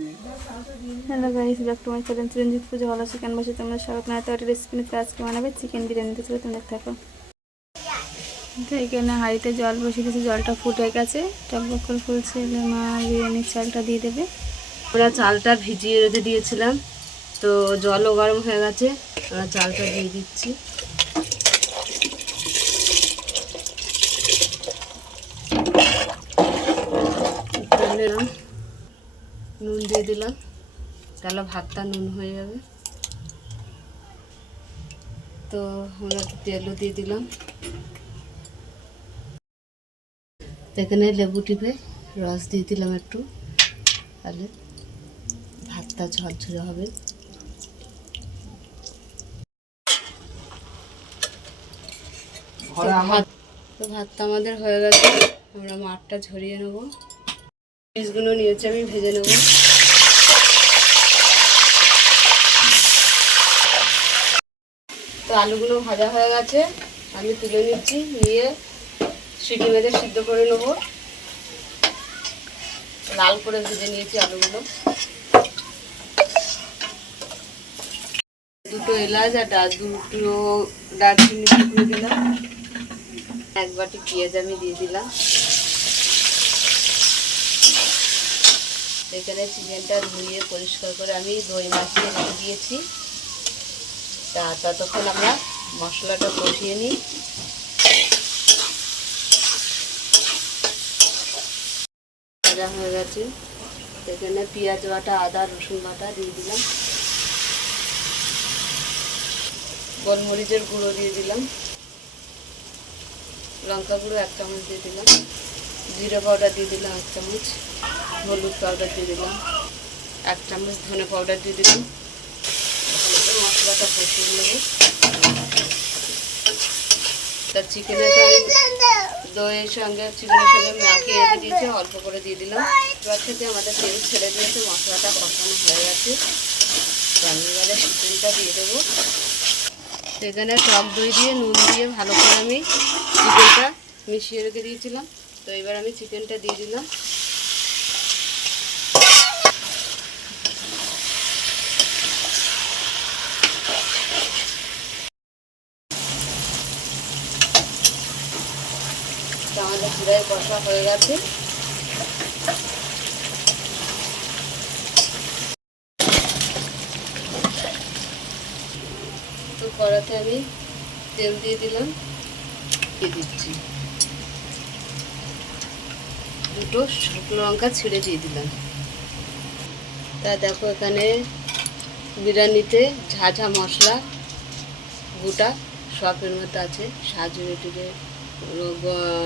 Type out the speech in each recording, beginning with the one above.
Hello guys, back to my channel Chiranjit Puja. ভালো chicken বসে তোমরা স্বাগত। না তো একটা রেসিপি নিতে আজকে বানাবে চিকেন বিরিয়ানি। তো চলো তোমরা দেখতে থাকো। তো এখানে হাঁড়িতে জল বসে দিয়েছে, জলটা ফুটে গেছে, টকবক করে ফুলছে। মা বিরিয়ানির চালটা দিয়ে দেবে। আমরা চালটা ভিজিয়ে রেখে দিয়েছিলাম, তো জলও গরম হয়ে গেছে, আমরা চালটা দিয়ে দিচ্ছি। নুন দিয়ে দিলাম, তাহলে ভাতটা নুন হয়ে যাবে। তো আমরা তেলও দিয়ে দিলাম। এখানে লেবু টিপে রস দিয়ে দিলাম একটু, তাহলে ভাতটা ঝরঝরে হবে। তো ভাতটা আমাদের হয়ে গেছে, আমরা মাঠটা ঝরিয়ে নেব। পিসগুলো নিয়েছি, আমি ভেজে নেব। তো আলুগুলো ভাজা হয়ে গেছে, আমি তুলে নিচ্ছি, নিয়ে সিটি মেরে সিদ্ধ করে নেব। লাল করে ভেজে নিয়েছি আলুগুলো। দুটো এলাচ আর দুটো দারচিনি টুকরো দিলাম। এক বাটি পেঁয়াজ আমি দিয়ে দিলাম। এখানে চিকেনটা ধুয়ে পরিষ্কার করে আমি দই মাখিয়ে রেখে দিয়েছি। তা ততক্ষণ আমরা মশলাটা কষিয়ে নিই। ভাজা হয়ে গেছে, এখানে পেঁয়াজ বাটা, আদা রসুন বাটা দিয়ে দিলাম। গোলমরিচের গুঁড়ো দিয়ে দিলাম, লঙ্কা গুঁড়ো 1 চামচ দিয়ে দিলাম, জিরে পাউডার দিয়ে দিলাম 1 চামচ, হলুদ পাউডার দিয়ে দিলাম 1 চামচ, ধনে পাউডার দিয়ে দিলাম। মশলাটা কষিয়ে নেব। তার চিকেনে তো আমি দইয়ের সঙ্গে চিকেনের সঙ্গে মাখিয়ে রেখে দিয়েছি, অল্প করে দিয়ে দিলাম। এবার থেকে আমাদের তেল ছেড়ে দিয়েছে, মশলাটা কষানো হয়ে গেছে। আমি এবারে চিকেনটা দিয়ে দেবো। সেখানে টক দই দিয়ে নুন দিয়ে ভালো করে আমি চিকেনটা মিশিয়ে রেখে দিয়েছিলাম। তো এবার আমি চিকেনটা দিয়ে দিলাম। আমাদের পুরাই কষা হয়ে গেছে। তো কড়াতে আমি তেল দিয়ে দিলাম, দিয়ে দিচ্ছি দুটো শুকনো লঙ্কা ছিঁড়ে দিয়ে দিলাম। তা দেখো এখানে বিরিয়ানিতে ঝাঝা মশলা গোটা সব এর মধ্যে আছে। সাজুরে টুরে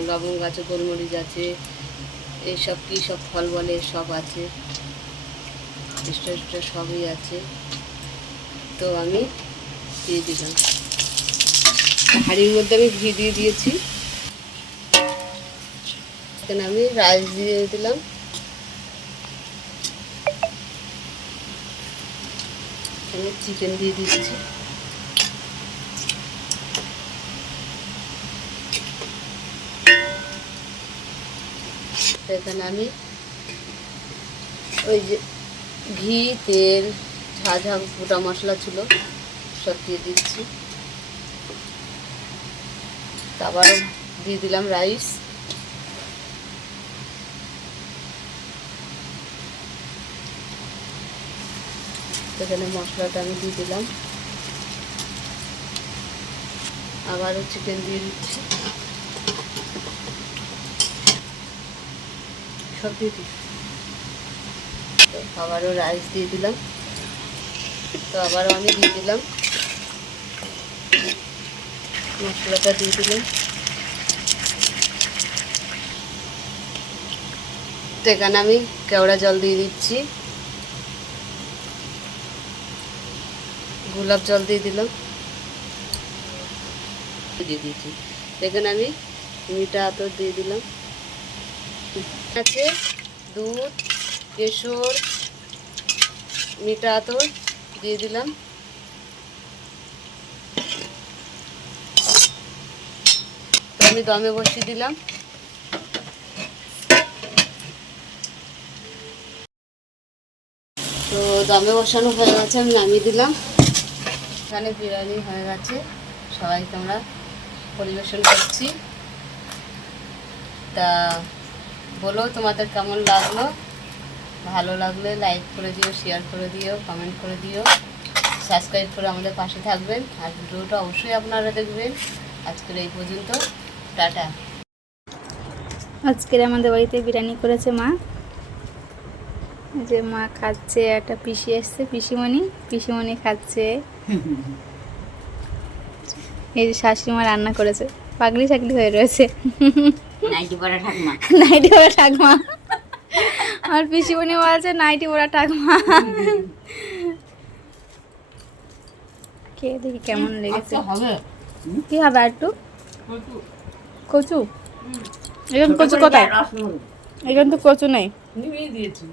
লবঙ্গ আছে, গোলমরিচ আছে, এইসব কী সব ফল বলে সব আছে, এক্সট্রা সবই আছে। তো আমি দিয়ে দিলাম। হাঁড়ির মধ্যে আমি ঘি দিয়ে দিয়েছি। এখানে আমি রাইস দিয়ে দিলাম। এখানে চিকেন দিয়ে দিচ্ছি। এখানে আমি ওই যে ঘি, তেল, ঝাঝা গোটা মশলা ছিল সব দিয়ে দিচ্ছি। আবারও দিয়ে দিলাম রাইস। এখানে মশলাটা আমি দিয়ে দিলাম, আবারও চিকেন দিয়ে দিচ্ছি, সব দিয়ে দিচ্ছি। তো আবারও রাইস দিয়ে দিলাম। তো আবারও আমি দিয়ে দিলাম মশলাটা দিয়ে দিলাম। তো এখানে আমি কেওড়া জল দিয়ে দিচ্ছি, গোলাপ জল দিয়ে দিলাম, দিয়ে দিয়েছি। এখানে আমি মিঠা আতর দিয়ে দিলাম। আছে দুধ, কেশর, মিঠা আতর দিয়ে দিলাম। তো আমি দমে বসিয়ে দিলাম। তো দমে বসানো হয়ে গেছে, আমি নামিয়ে দিলাম। এখানে বিরিয়ানি হয়ে গেছে, সবাইকে আমরা পরিবেশন করছি। তা বলো তোমাদের কেমন লাগলো, ভালো লাগলে লাইক করে দিও, শেয়ার করে দিও, কমেন্ট করে দিও, সাবস্ক্রাইব করে আমাদের পাশে থাকবেন। আর ভিডিওটা অবশ্যই আপনারা দেখবেন। আজকের এই পর্যন্ত, টাটা। আজকের আমাদের বাড়িতে বিরিয়ানি করেছে মা। এই যে মা খাচ্ছে, একটা পিসি এসছে, পিসিমণি খাচ্ছে। এই যে শাশুড়ি মা রান্না করেছে, পাগলি ছাগলি হয়ে রয়েছে। নাইটি পরা ঠাকমা, নাইটি পরা ঠাকমা। আর পিসিমণি বলছে নাইটি পরা ঠাকমা। কে দেখি কেমন লেগেছে। কি হবে একটু কচু? এখানে কচু কোথায়? এখানে তো কচু নেই। দিয়েছি